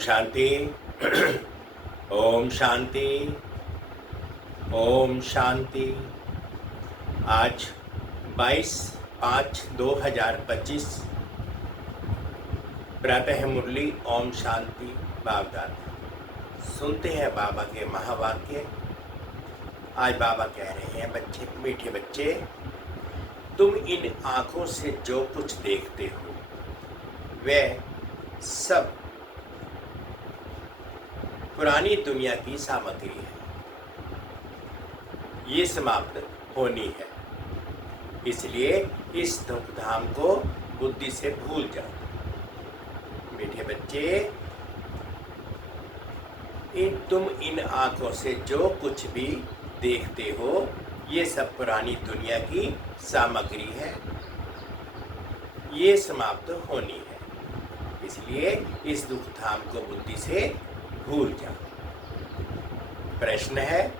शांति। ओम शांति। ओम शांति। आज 22/5/2025 प्रातः मुरली ओम शांति बाबदादा। सुनते हैं बाबा के महावाक्य। आज बाबा कह रहे हैं, बच्चे, मीठे बच्चे, तुम इन आँखों से जो कुछ देखते हो वह सब पुरानी दुनिया की सामग्री है। ये समाप्त होनी है, इसलिए इस धूमधाम को बुद्धि से भूल जाओ। मीठे बच्चे, तुम इन आँखों से जो कुछ भी देखते हो ये सब पुरानी दुनिया की सामग्री है, ये समाप्त होनी है, इसलिए इस दुखधाम को बुद्धि से भूल जाओ। प्रश्न है,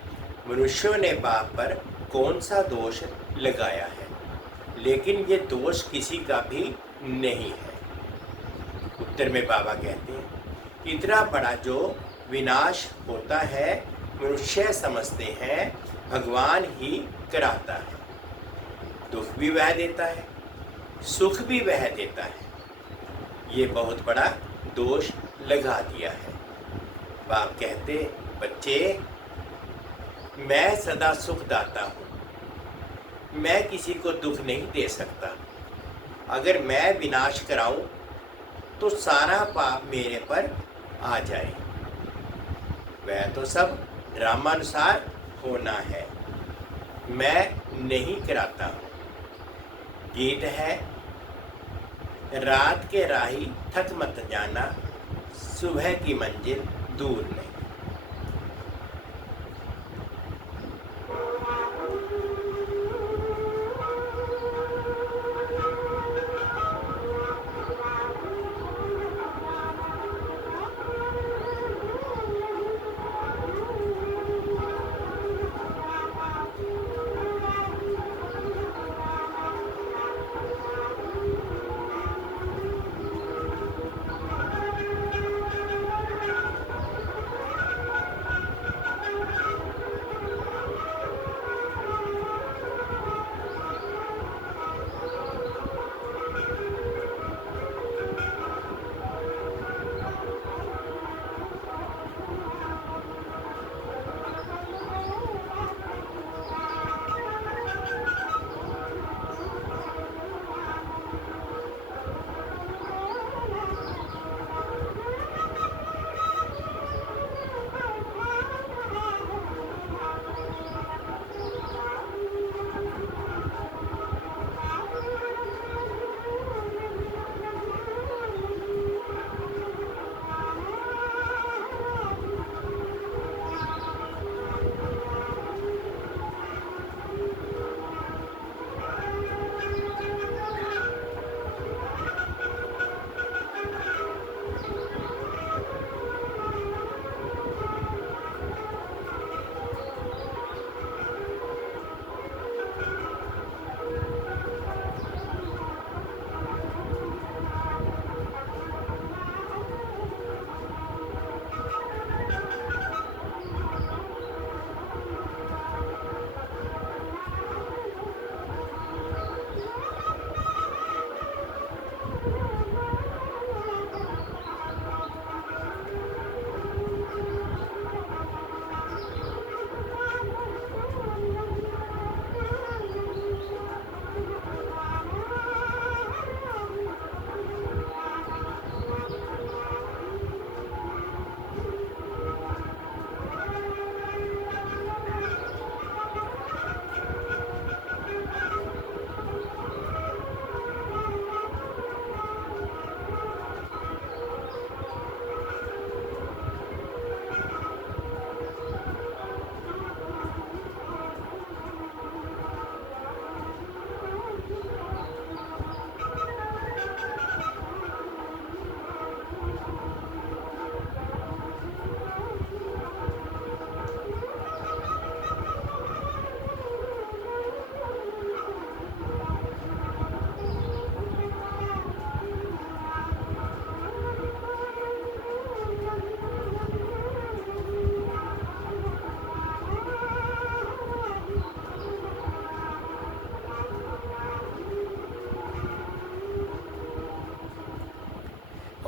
मनुष्यों ने बाप पर कौन सा दोष लगाया है, लेकिन ये दोष किसी का भी नहीं है। उत्तर में बाबा कहते हैं, इतना बड़ा जो विनाश होता है मनुष्य समझते हैं भगवान ही कराता है। दुख भी वह देता है, सुख भी वह देता है। ये बहुत बड़ा दोष लगा दिया है। बाप कहते, बच्चे, मैं सदा सुख दाता हूँ, मैं किसी को दुख नहीं दे सकता। अगर मैं विनाश कराऊं तो सारा पाप मेरे पर आ जाए। वह तो सब ड्रामानुसार होना है, मैं नहीं कराता हूँ। गीत है, रात के राही थक मत जाना, सुबह की मंजिल दूर नहीं।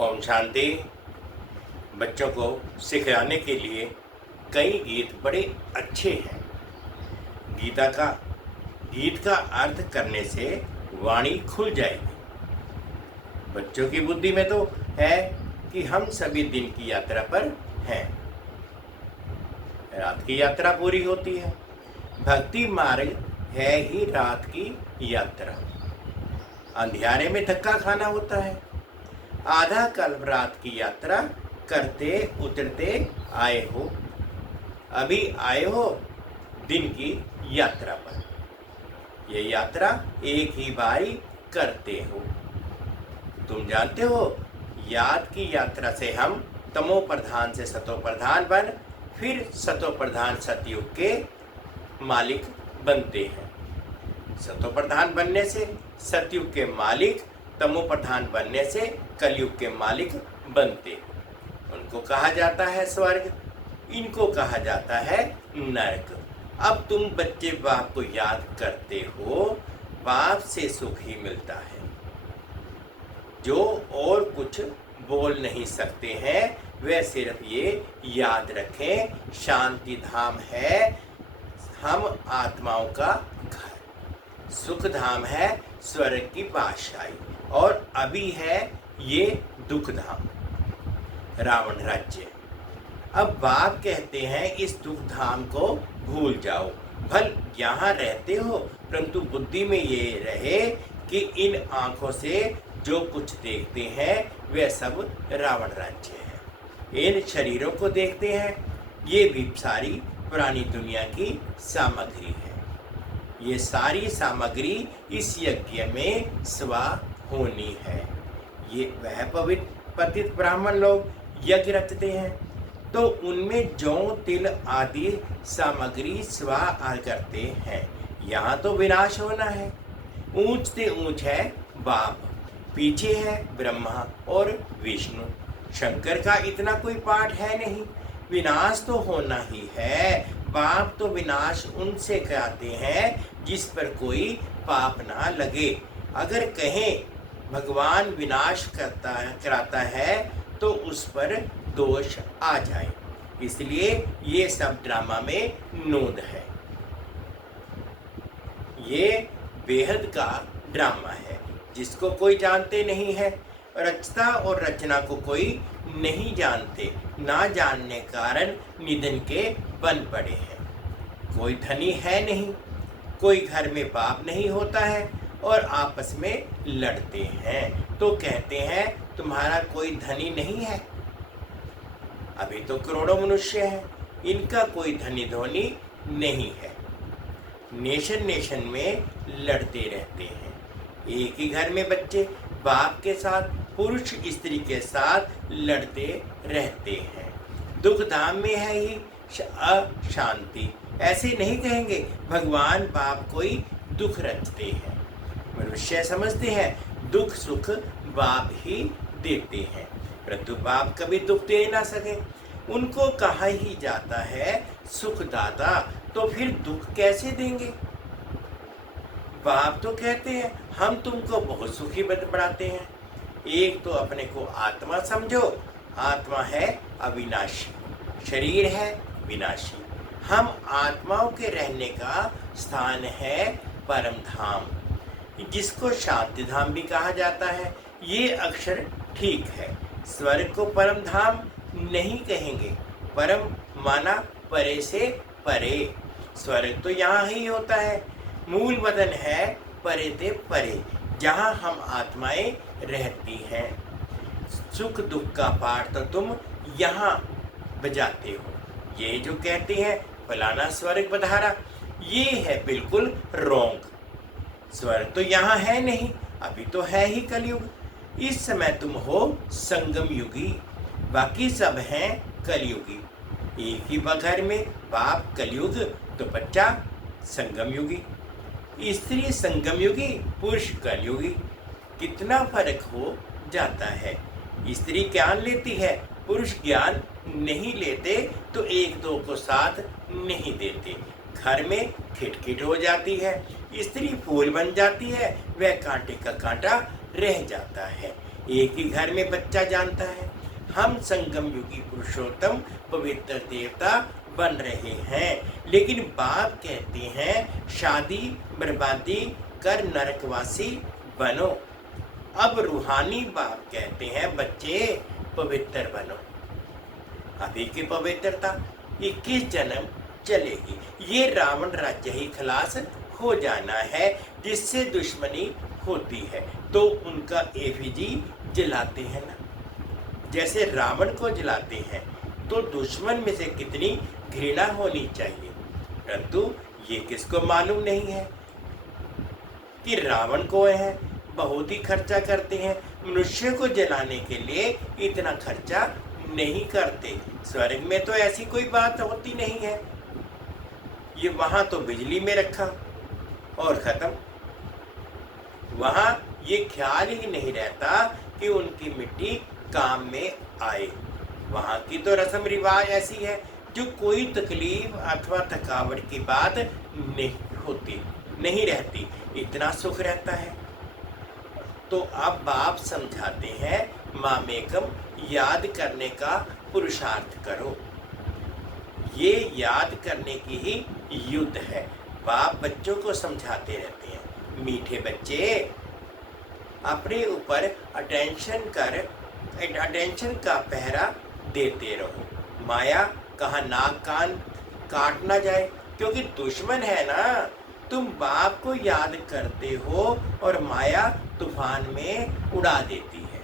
ओम शांति। बच्चों को सिखाने के लिए कई गीत बड़े अच्छे हैं। गीत का अर्थ करने से वाणी खुल जाएगी। बच्चों की बुद्धि में तो है कि हम सभी दिन की यात्रा पर हैं। रात की यात्रा पूरी होती है। भक्ति मार्ग है ही रात की यात्रा। अंधियारे में धक्का खाना होता है। आधा कल्प रात की यात्रा करते उतरते आए हो। अभी आए हो दिन की यात्रा पर। ये यात्रा एक ही बारी करते हो। तुम जानते हो, याद की यात्रा से हम तमो प्रधान से सतो प्रधान बन फिर सतो प्रधान सतयुग के मालिक बनते हैं। सतो प्रधान बनने से सतयुग के मालिक, तमो प्रधान बनने से कलयुग के मालिक बनते। उनको कहा जाता है स्वर्ग, इनको कहा जाता है नरक। अब तुम बच्चे बाप को याद करते हो, बाप से सुख ही मिलता है। जो और कुछ बोल नहीं सकते हैं वे सिर्फ ये याद रखें, शांति धाम है हम आत्माओं का घर, सुख धाम है स्वर्ग की बादशाही, और अभी है ये दुख धाम रावण राज्य। अब बाप कहते हैं इस दुख धाम को भूल जाओ। भल यहाँ रहते हो, परंतु बुद्धि में ये रहे कि इन आंखों से जो कुछ देखते हैं वह सब रावण राज्य है। इन शरीरों को देखते हैं, ये भी सारी पुरानी दुनिया की सामग्री है। ये सारी सामग्री इस यज्ञ में स्वा होनी है। ये वह पवित्र पतित ब्राह्मण लोग यज्ञ रखते हैं, तो उनमें जौ तिल आदि सामग्री स्वा करते हैं। यहाँ तो विनाश होना है। ऊंच से ऊंच है बाप, पीछे है ब्रह्मा और विष्णु। शंकर का इतना कोई पाठ है नहीं। विनाश तो होना ही है। बाप तो विनाश उनसे कराते हैं जिस पर कोई पाप ना लगे। अगर कहें भगवान विनाश कराता है तो उस पर दोष आ जाए। इसलिए ये सब ड्रामा में नोंद है। ये बेहद का ड्रामा है जिसको कोई जानते नहीं है। रचता और रचना को कोई नहीं जानते। ना जानने कारण निधन के बन पड़े हैं। कोई धनी है नहीं, कोई घर में बाप नहीं होता है और आपस में लड़ते हैं तो कहते हैं तुम्हारा कोई धनी नहीं है। अभी तो करोड़ों मनुष्य हैं, इनका कोई धनी धोनी नहीं है। नेशन में लड़ते रहते हैं। एक ही घर में बच्चे बाप के साथ, पुरुष स्त्री के साथ लड़ते रहते हैं। दुख धाम में है ही अशांति। ऐसे नहीं कहेंगे भगवान बाप कोई दुख रचते हैं। मनुष्य समझते हैं दुख सुख बाप ही देते हैं, परंतु बाप कभी दुख दे ना सके। उनको कहा ही जाता है सुखदाता, तो फिर दुख कैसे देंगे? बाप तो कहते हैं हम तुमको बहुत सुखी बनाते हैं। एक तो अपने को आत्मा समझो। आत्मा है अविनाशी, शरीर है विनाशी। हम आत्माओं के रहने का स्थान है परम धाम, जिसको शांति धाम भी कहा जाता है। ये अक्षर ठीक है। स्वर्ग को परम धाम नहीं कहेंगे। परम माना परे से परे। स्वर्ग तो यहाँ ही होता है। मूल वतन है परे ते परे, जहाँ हम आत्माएं रहती हैं। सुख दुख का पाठ तो तुम यहाँ बजाते हो। ये जो कहते हैं फलाना स्वर्ग पधारा, ये है बिल्कुल रॉन्ग। स्वर्ग तो यहाँ है नहीं, अभी तो है ही कलयुग। इस समय तुम हो संगम युगी, बाकी सब हैं कलयुगी। एक ही घर में बाप कलयुग तो बच्चा संगम युगी, स्त्री संगम युगी, पुरुष कलयुगी। कितना फर्क हो जाता है। स्त्री ज्ञान लेती है, पुरुष ज्ञान नहीं लेते, तो एक दो को साथ नहीं देते। घर में खिटखिट हो जाती है। स्त्री फूल बन जाती है, वह कांटे का कांटा रह जाता है। एक ही घर में बच्चा जानता है। हम संगम युगी पुरुषोत्तम पवित्र देवता बन रहे हैं, लेकिन बाप कहते हैं शादी बर्बादी कर नरकवासी बनो। अब रूहानी बाप कहते हैं बच्चे पवित्र बनो। अभी की पवित्रता 21 जन्म चलेगी। ये रावण राज्य ही खलास हो जाना है, जिससे दुश्मनी होती है तो उनका एफिजी जलाते हैं ना। जैसे रावण को जलाते हैं तो दुश्मन में से कितनी घृणा होनी चाहिए, परंतु ये किसको मालूम नहीं है कि रावण को है बहुत ही खर्चा करते हैं। मनुष्य को जलाने के लिए इतना खर्चा नहीं करते। स्वर्ग में तो ऐसी कोई बात होती नहीं है। ये वहां तो बिजली में रखा और खत्म। वहां ये ख्याल ही नहीं रहता कि उनकी मिट्टी काम में आए। वहां की तो रस्म रिवाज ऐसी है जो कोई तकलीफ अथवा थकावट की बात नहीं होती, नहीं रहती, इतना सुख रहता है। तो अब बाप समझाते हैं मामेकम याद करने का पुरुषार्थ करो। ये याद करने की ही युद्ध है। बाप बच्चों को समझाते रहते हैं, मीठे बच्चे अपने ऊपर अटेंशन का पहरा देते रहो। माया कहाँ नाक कान काट ना जाए, क्योंकि दुश्मन है ना। तुम बाप को याद करते हो और माया तूफान में उड़ा देती है।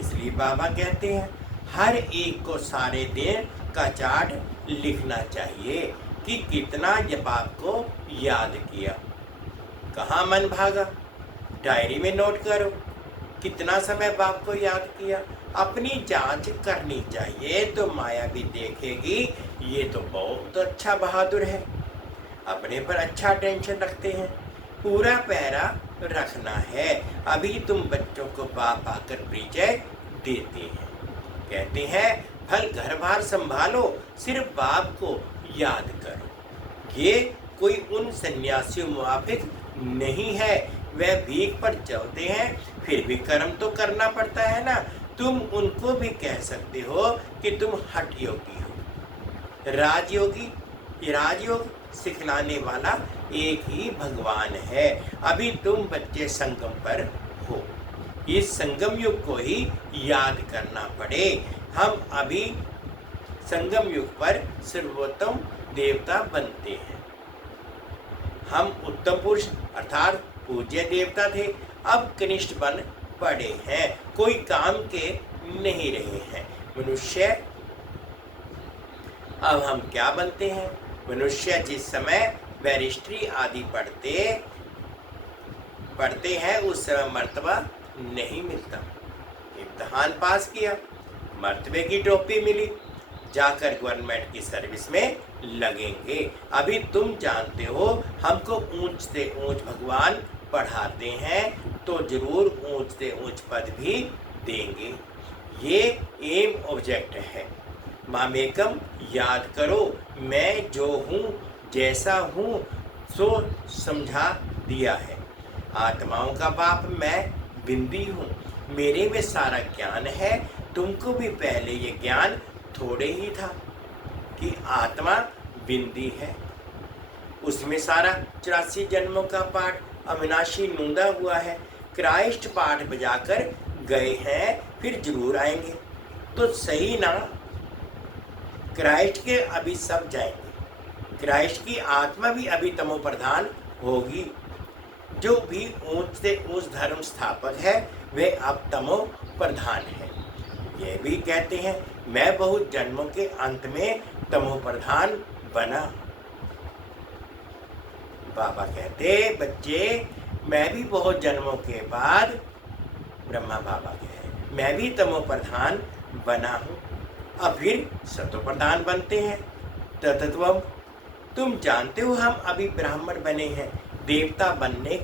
इसलिए बाबा कहते हैं हर एक को सारे दिन का चार्ट लिखना चाहिए कि कितना ये बाप को याद किया, कहाँ मन भागा, डायरी में नोट करो कितना समय बाप को याद किया। अपनी जांच करनी चाहिए तो माया भी देखेगी ये तो बहुत अच्छा बहादुर है, अपने पर अच्छा टेंशन रखते हैं। पूरा पहरा रखना है। अभी तुम बच्चों को बाप आकर परिचय देते हैं, कहते हैं फल घर बार संभालो, सिर्फ बाप को याद करो। ये कोई उन सन्यासियों मुआफिक नहीं है, वह भीख पर चलते हैं, फिर भी कर्म तो करना पड़ता है ना। तुम उनको भी कह सकते हो कि तुम हठ योगी हो। राजयोग सिखलाने वाला एक ही भगवान है। अभी तुम बच्चे संगम पर हो, इस संगम युग को ही याद करना पड़े। हम अभी संगम युग पर सर्वोत्तम देवता बनते हैं। हम उत्तम पुरुष अर्थात पूज्य देवता थे, अब कनिष्ठ बन पड़े हैं, कोई काम के नहीं रहे हैं। मनुष्य अब हम क्या बनते हैं? मनुष्य जिस समय बैरिस्ट्री आदि पढ़ते हैं उस समय मर्तबा नहीं मिलता। इम्तिहान पास किया, मर्तबे की टोपी मिली, जाकर गवर्नमेंट की सर्विस में लगेंगे। अभी तुम जानते हो हमको ऊंच से ऊंच भगवान पढ़ाते हैं तो जरूर ऊंच से ऊंच पद भी देंगे। ये एम ऑब्जेक्ट है। मामेकम याद करो, मैं जो हूँ जैसा हूँ सो समझा दिया है। आत्माओं का बाप मैं बिंदी हूँ, मेरे में सारा ज्ञान है। तुमको भी पहले ये ज्ञान थोड़े ही था कि आत्मा बिंदी है, उसमें सारा 84 जन्मों का पाठ अविनाशी नूंदा हुआ है। क्राइस्ट पाठ बजाकर गए हैं, फिर जरूर आएंगे तो सही ना। क्राइस्ट के अभी सब जाएंगे, क्राइस्ट की आत्मा भी अभी तमो प्रधान होगी। जो भी ऊंच से ऊंच धर्म स्थापक है वे अब तमो प्रधान है। यह भी कहते हैं मैं बहुत जन्मों के अंत में तमो प्रधान बना। बाबा कहते बच्चे मैं भी बहुत जन्मों के बाद, ब्रह्मा बाबा कहे मैं भी तमो प्रधान बना हूँ। अब फिर सतो प्रधान बनते हैं। तत्वम तुम जानते हो हम अभी ब्राह्मण बने हैं। देवता बनने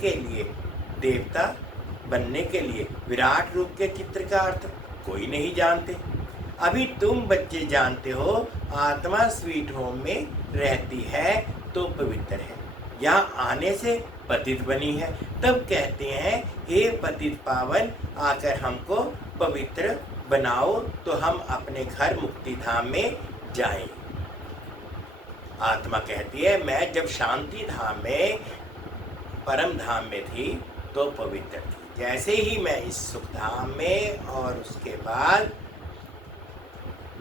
के लिए विराट रूप के चित्र का अर्थ कोई नहीं जानते। अभी तुम बच्चे जानते हो आत्मा स्वीट होम में रहती है तो पवित्र है। यहाँ आने से पतित बनी है। तब कहते हैं हे पतित पावन, आकर हमको पवित्र बनाओ तो हम अपने घर मुक्ति धाम में जाएं। आत्मा कहती है मैं जब शांति धाम में, परम धाम में थी तो पवित्र थी, जैसे ही मैं इस सुख धाम में और उसके बाद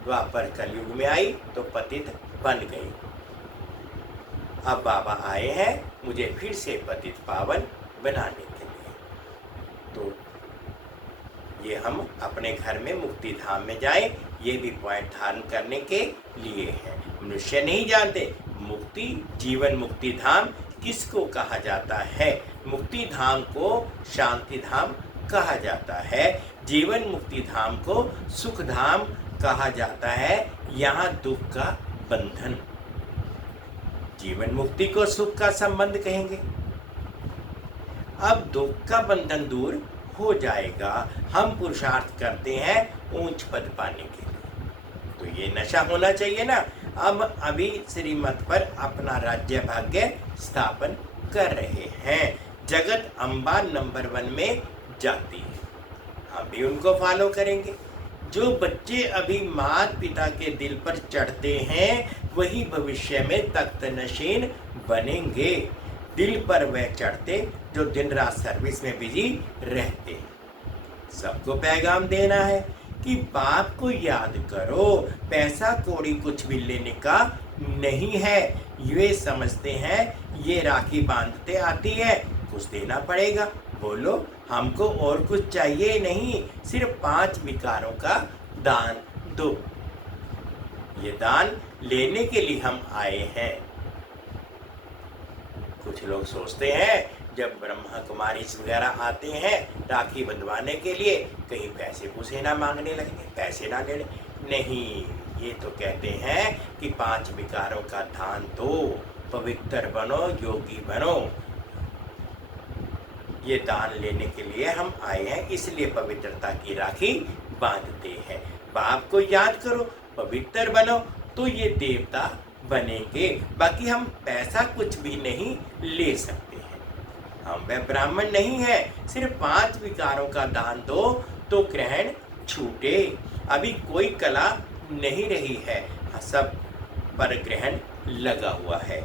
द्वापर कलयुग में आई तो पतित बन गई। अब बाबा आए हैं मुझे फिर से पतित पावन बनाने के लिए। तो ये हम अपने घर में मुक्ति धाम में जाएं, ये भी पॉइंट धारण करने के लिए है। मनुष्य नहीं जानते मुक्ति, जीवन मुक्ति धाम किसको कहा जाता है। मुक्ति धाम को शांति धाम कहा जाता है, जीवन मुक्ति धाम को सुख धाम कहा जाता है। यहाँ दुख का बंधन, जीवन मुक्ति को सुख का संबंध कहेंगे। अब दुख का बंधन दूर हो जाएगा, हम पुरुषार्थ करते हैं ऊंच पद पाने के लिए, तो ये नशा होना चाहिए ना। अब अभी श्रीमत पर अपना राज्य भाग्य स्थापन कर रहे हैं। जगत अम्बा नंबर 1 में जाती है, हम भी उनको फॉलो करेंगे। जो बच्चे अभी माता पिता के दिल पर चढ़ते हैं वही भविष्य में तख्त नशीन बनेंगे। दिल पर वह चढ़ते जो दिन रात सर्विस में बिजी रहते। सबको पैगाम देना है कि बाप को याद करो, पैसा कौड़ी कुछ भी लेने का नहीं है। ये समझते हैं ये राखी बांधते आती है, कुछ देना पड़ेगा, बोलो हमको और कुछ चाहिए नहीं, सिर्फ 5 विकारों का दान दो। ये दान लेने के लिए हम आए हैं। कुछ लोग सोचते हैं जब ब्रह्मा कुमारी वगैरह आते हैं राखी बंधवाने के लिए कहीं पैसे पूसे ना मांगने लगेंगे, पैसे ना लेने। नहीं, ये तो कहते हैं कि 5 विकारों का दान दो, पवित्र बनो, योगी बनो। ये दान लेने के लिए हम आए हैं, इसलिए पवित्रता की राखी बांधते हैं। बाप को याद करो, पवित्र बनो तो ये देवता बनेंगे। बाकी हम पैसा कुछ भी नहीं ले सकते हैं, हम वह ब्राह्मण नहीं है। सिर्फ 5 विकारों का दान दो तो ग्रहण छूटे। अभी कोई कला नहीं रही है, सब पर ग्रहण लगा हुआ है।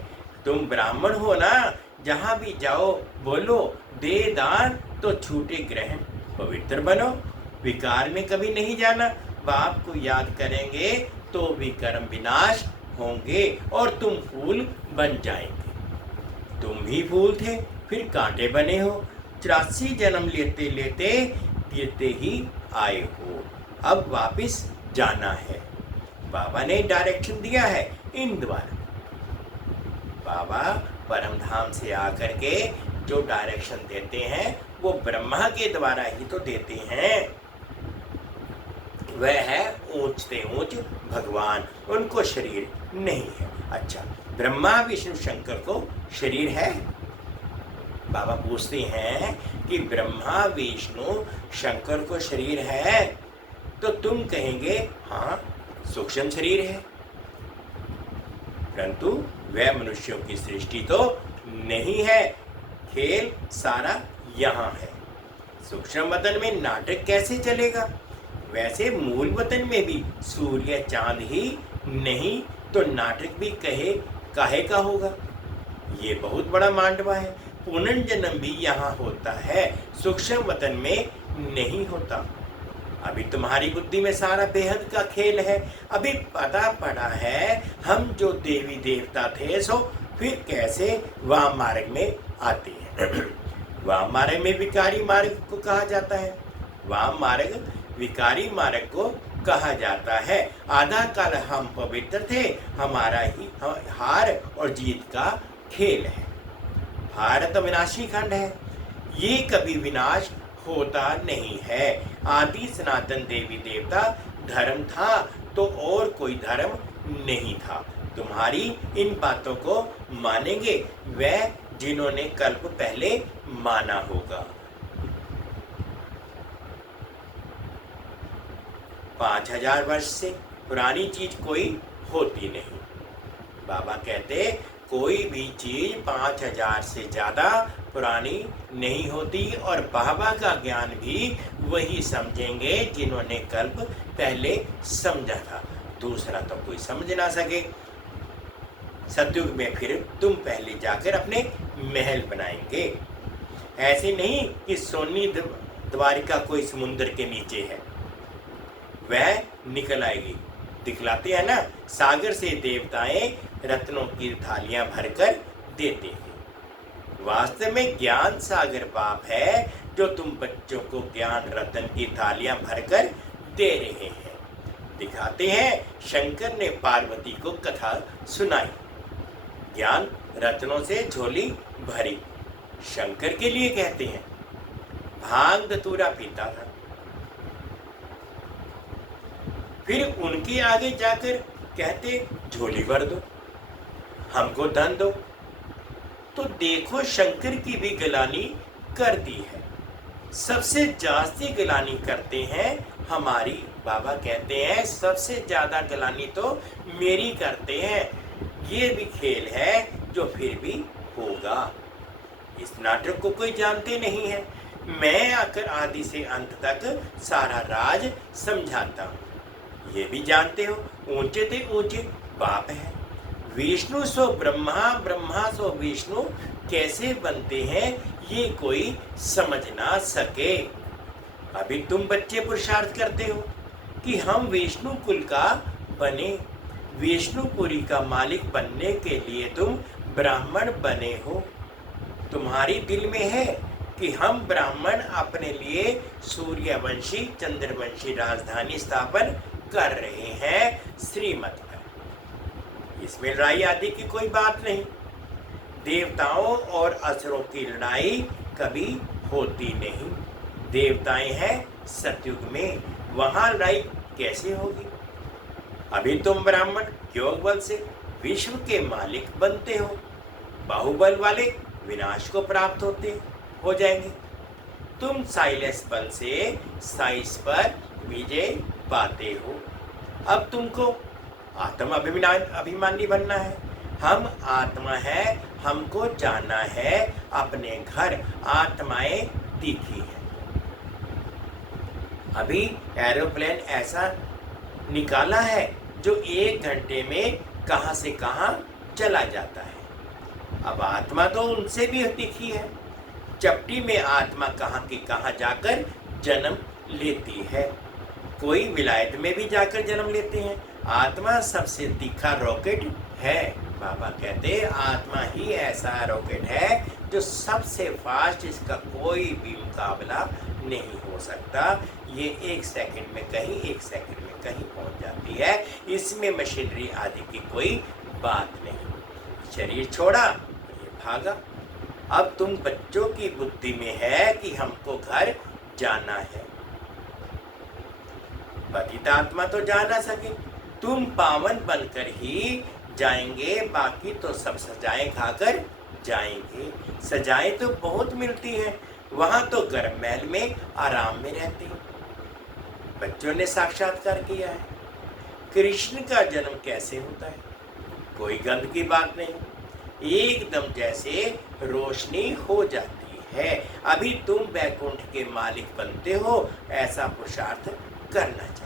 तुम ब्राह्मण हो ना, जहाँ भी जाओ बोलो दे दान तो छूटे ग्रहण, पवित्र बनो। विकार में कभी नहीं जाना, बाप को याद करेंगे तो विकर्म विनाश होंगे और तुम फूल बन जाएंगे। तुम भी फूल थे फिर कांटे बने हो, 84 जन्म लेते लेते गिरते ही आए हो, अब वापिस जाना है। बाबा ने डायरेक्शन दिया है इन द्वारा। बाबा परम धाम से आकर के जो डायरेक्शन देते हैं वो ब्रह्मा के द्वारा ही तो देते हैं। वह है ऊंच से ऊंच भगवान, उनको शरीर नहीं है। अच्छा, ब्रह्मा विष्णु शंकर को शरीर है? बाबा पूछते हैं कि ब्रह्मा विष्णु शंकर को शरीर है, तो तुम कहेंगे हाँ सूक्ष्म शरीर है, परंतु वह मनुष्यों की सृष्टि तो नहीं है। खेल सारा यहाँ है। सूक्ष्म वतन में नाटक कैसे चलेगा? वैसे मूल वतन में भी सूर्य चांद ही नहीं तो नाटक भी काहे का होगा। ये बहुत बड़ा मांडवा है। पुनर्जन्म भी यहाँ होता है, सूक्ष्म वतन में नहीं होता। अभी तुम्हारी बुद्धि में सारा बेहद का खेल है। अभी पता पड़ा है हम जो देवी देवता थे सो फिर कैसे वाम मार्ग में आते हैं। वाम मार्ग में विकारी मार्ग को कहा जाता है। वाम मार्ग विकारी मार्ग को कहा जाता है। आधा काल हम पवित्र थे, हमारा ही हार और जीत का खेल है। भारत विनाशी खंड है, ये कभी विनाश होता नहीं है। आदि सनातन देवी देवता धर्म था तो और कोई धर्म नहीं था। तुम्हारी इन बातों को मानेंगे वह जिन्होंने कल्प पहले माना होगा। 5000 वर्ष से पुरानी चीज कोई होती नहीं। बाबा कहते कोई भी चीज 5000 से ज्यादा पुरानी नहीं होती और बाबा का ज्ञान भी वही समझेंगे जिन्होंने कल्प पहले समझा था, दूसरा तो कोई समझ ना सके। सतयुग में फिर तुम पहले जाकर अपने महल बनाएंगे। ऐसे नहीं कि सोनी द्वारिका कोई समुद्र के नीचे है, वह निकल आएगी। दिखलाते हैं ना, सागर से देवताएं रत्नों की थालियां भरकर देते हैं। वास्तव में ज्ञान सागर बाप है जो तुम बच्चों को ज्ञान रत्न की थालियां भरकर दे रहे हैं। दिखाते हैं शंकर ने पार्वती को कथा सुनाई, ज्ञान रत्नों से झोली भरी। शंकर के लिए कहते हैं, भांग धतूरा पीता था। फिर उनके आगे जाकर कहते झोली भर दो, हमको धन दो। तो देखो शंकर की भी गिलानी कर दी है। सबसे जास्ती गिलानी करते हैं हमारी। बाबा कहते हैं सबसे ज्यादा गिलानी तो मेरी करते हैं। ये भी खेल है जो फिर भी होगा। इस नाटक को कोई जानते नहीं है। मैं आकर आदि से अंत तक सारा राज समझाता हूँ। ये भी जानते हो ऊंचे से ऊंचे बाप है। विष्णु सो ब्रह्मा, ब्रह्मा सो विष्णु कैसे बनते हैं ये कोई समझ ना सके। अभी तुम बच्चे पुरुषार्थ करते हो कि हम विष्णु कुल का बने। विष्णुपुरी का मालिक बनने के लिए तुम ब्राह्मण बने हो। तुम्हारी दिल में है कि हम ब्राह्मण अपने लिए सूर्यवंशी चंद्रवंशी राजधानी स्थापन कर रहे हैं श्रीमत पर। इसमें लड़ाई आदि की कोई बात नहीं। देवताओं और असुरों की लड़ाई कभी होती नहीं। देवताएं हैं सतयुग में, वहां लड़ाई कैसे होगी। अभी तुम ब्राह्मण योग बल से विश्व के मालिक बनते हो। बाहुबल वाले विनाश को प्राप्त हो जाएंगे। तुम साइलेंस बल से साइस पर विजय पाते हो। अब तुमको आत्म अभिमानी बनना है। हम आत्मा है, हमको जाना है अपने घर। आत्माएं दिखी है। अभी एरोप्लेन ऐसा निकाला है जो 1 घंटे में कहां से कहां चला जाता है। अब आत्मा तो उनसे भी दिखी है। चपटी में आत्मा कहां की कहां जाकर जन्म लेती है। कोई विलायत में भी जाकर जन्म लेते हैं। आत्मा सबसे तीखा रॉकेट है। बाबा कहते आत्मा ही ऐसा रॉकेट है जो सबसे फास्ट, इसका कोई भी मुकाबला नहीं हो सकता। ये 1 सेकंड में कहीं, 1 सेकंड में कहीं पहुंच जाती है। इसमें मशीनरी आदि की कोई बात नहीं। शरीर छोड़ा, ये भागा। अब तुम बच्चों की बुद्धि में है कि हमको घर जाना है। पतित आत्मा तो जा ना सके। तुम पावन बनकर ही जाएंगे, बाकी तो सब सजाएं खाकर जाएंगे। सजाएं तो बहुत मिलती हैं, वहां तो गर्म महल में आराम में रहते हैं। बच्चों ने साक्षात्कार किया है। कृष्ण का जन्म कैसे होता है, कोई गंध की बात नहीं, एकदम जैसे रोशनी हो जाती है। अभी तुम वैकुंठ के मालिक बनते हो, ऐसा पुरुषार्थ करना चाहिए।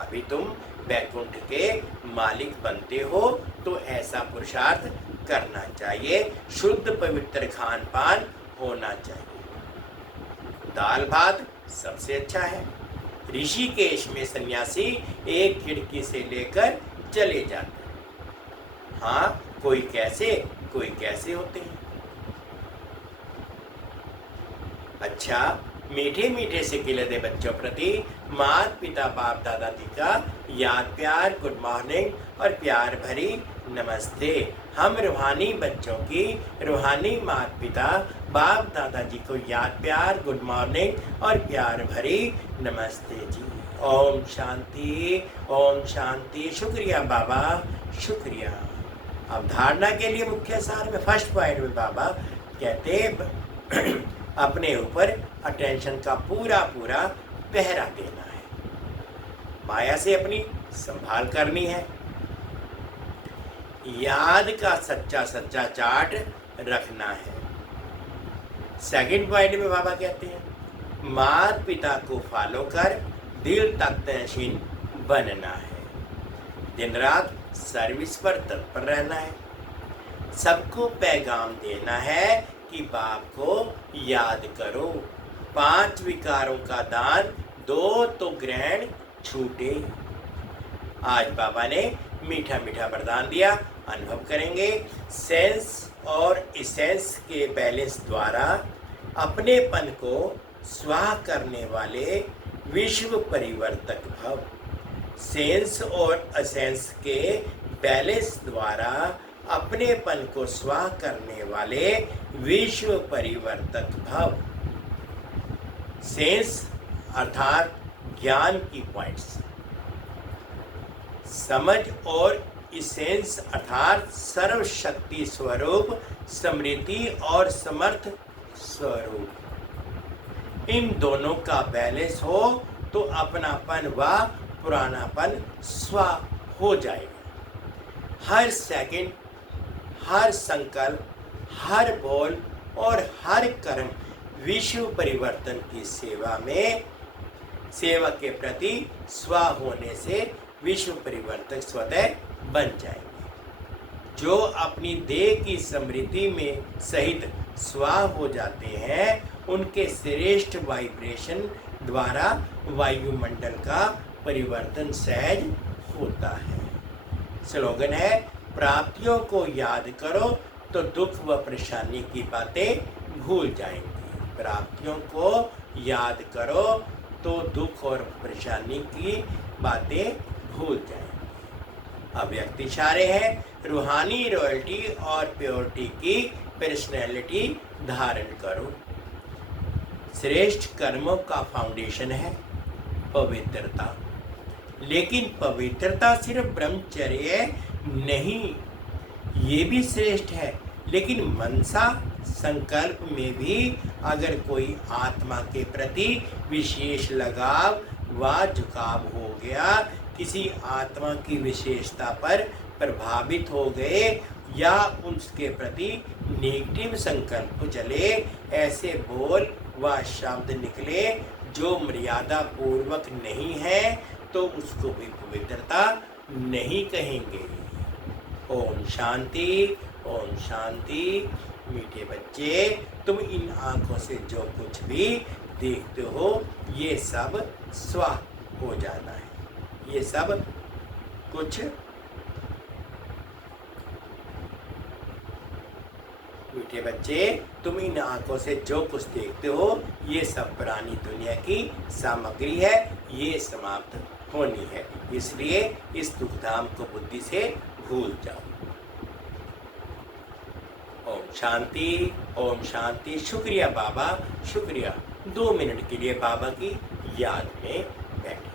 अभी तुम वैकुंठ के मालिक बनते हो तो ऐसा पुरुषार्थ करना चाहिए। शुद्ध पवित्र खान पान होना चाहिए। दाल भात सबसे अच्छा है। ऋषिकेश में सन्यासी एक खिड़की से लेकर चले जाते हैं। हाँ, कोई कैसे होते हैं। अच्छा, मीठे मीठे से खिलते बच्चों प्रति माता पिता बाप दादा जी का याद प्यार, गुड मॉर्निंग और प्यार भरी नमस्ते। हम रूहानी बच्चों की रूहानी माता पिता बाप दादा जी को याद प्यार, गुड मॉर्निंग और प्यार भरी नमस्ते जी। ओम शांति, ओम शांति। शुक्रिया बाबा, शुक्रिया। अब धारणा के लिए मुख्य सार में फर्स्ट पॉइंट में बाबा कहते अपने ऊपर अटेंशन का पूरा पहरा देना है। माया से अपनी संभाल करनी है। याद का सच्चा सच्चा चार्ट रखना है। सेकंड पॉइंट में बाबा कहते हैं माता पिता को फॉलो कर दिल तक तहसीन बनना है। दिन रात सर्विस पर तत्पर रहना है। सबको पैगाम देना है कि बाप को याद करो। 5 विकारों का दान 2 तो ग्रहण छूटे। आज बाबा ने मीठा मीठा वरदान दिया, अनुभव करेंगे। सेंस और इसेंस के बैलेंस द्वारा अपनेपन को स्वाह करने वाले विश्व परिवर्तक भव। सेंस और असेंस के बैलेंस द्वारा अपनेपन को स्वाह करने वाले विश्व परिवर्तक भव। सेंस अर्थात ज्ञान की पॉइंट्स, समझ और इसेंस अर्थात सर्वशक्ति स्वरूप, समृद्धि और समर्थ स्वरूप। इन दोनों का बैलेंस हो तो अपनापन व पुरानापन स्व हो जाएगा। हर सेकंड, हर संकल्प, हर बोल और हर कर्म विश्व परिवर्तन की सेवा में, सेवा के प्रति स्व होने से विश्व परिवर्तक स्वतः बन जाएंगे। जो अपनी देह की समृद्धि में सहित स्व हो जाते हैं, उनके श्रेष्ठ वाइब्रेशन द्वारा वायुमंडल का परिवर्तन सहज होता है। स्लोगन है प्राप्तियों को याद करो तो दुख व परेशानी की बातें भूल जाएंगी। प्राप्तियों को याद करो तो दुख और परेशानी की बातें भूल जाएंगी। अव्यक्त इशारे हैं रूहानी रॉयल्टी और प्योरिटी की पर्सनैलिटी धारण करो। श्रेष्ठ कर्मों का फाउंडेशन है पवित्रता, लेकिन पवित्रता सिर्फ ब्रह्मचर्य नहीं, ये भी श्रेष्ठ है। लेकिन मनसा संकल्प में भी अगर कोई आत्मा के प्रति विशेष लगाव व झुकाव हो गया, किसी आत्मा की विशेषता पर प्रभावित हो गए या उसके प्रति नेगेटिव संकल्प चले, ऐसे बोल व शब्द निकले जो मर्यादा पूर्वक नहीं है, तो उसको भी पवित्रता नहीं कहेंगे। ओम शांति, ओम शांति। मीठे बच्चे, तुम इन आंखों से जो कुछ भी देखते हो ये सब स्व हो जाना है। ये सब कुछ मीठे बच्चे, तुम इन आंखों से जो कुछ देखते हो ये सब पुरानी दुनिया की सामग्री है, ये समाप्त होनी है। इसलिए इस दुखधाम को बुद्धि से भूल जाओ। ओम शांति, ओम शांति। शुक्रिया बाबा, शुक्रिया। 2 मिनट के लिए बाबा की याद में बैठे।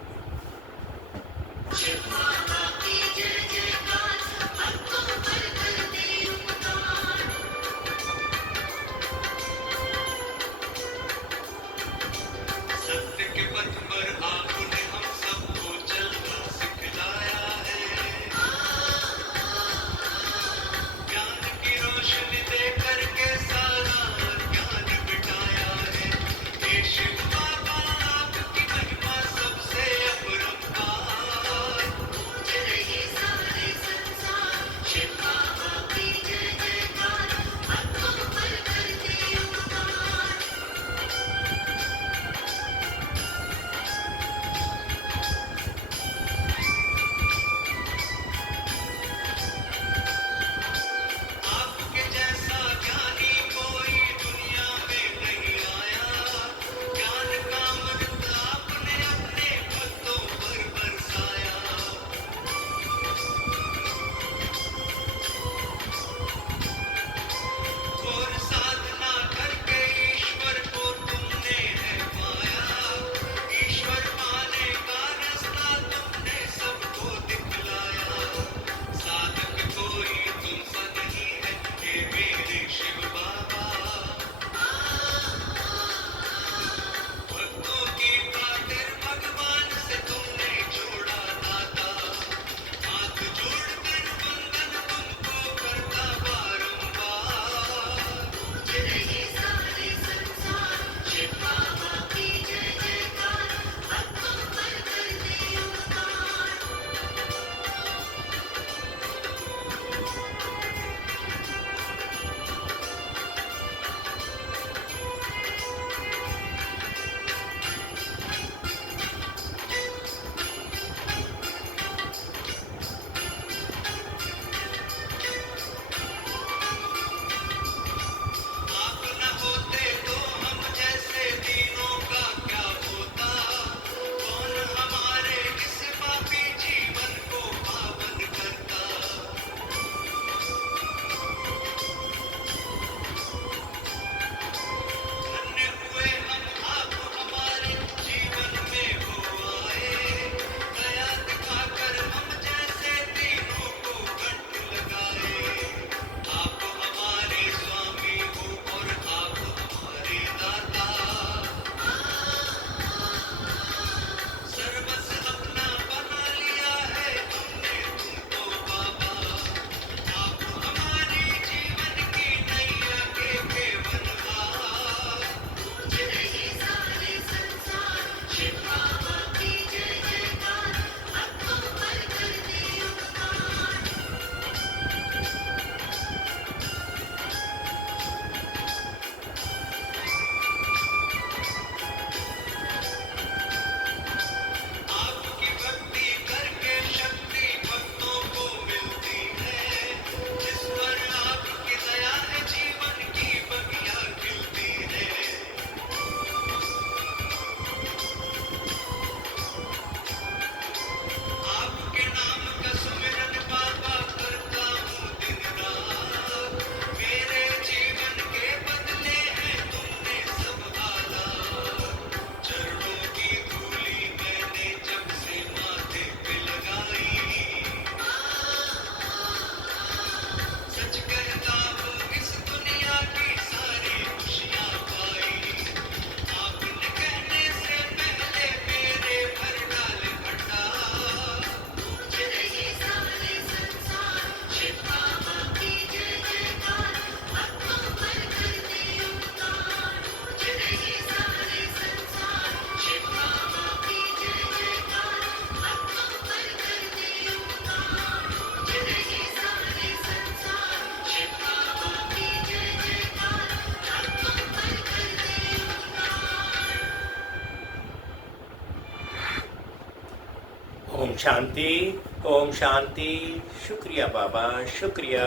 ओम शांति। ओम शांति। शुक्रिया बाबा, शुक्रिया।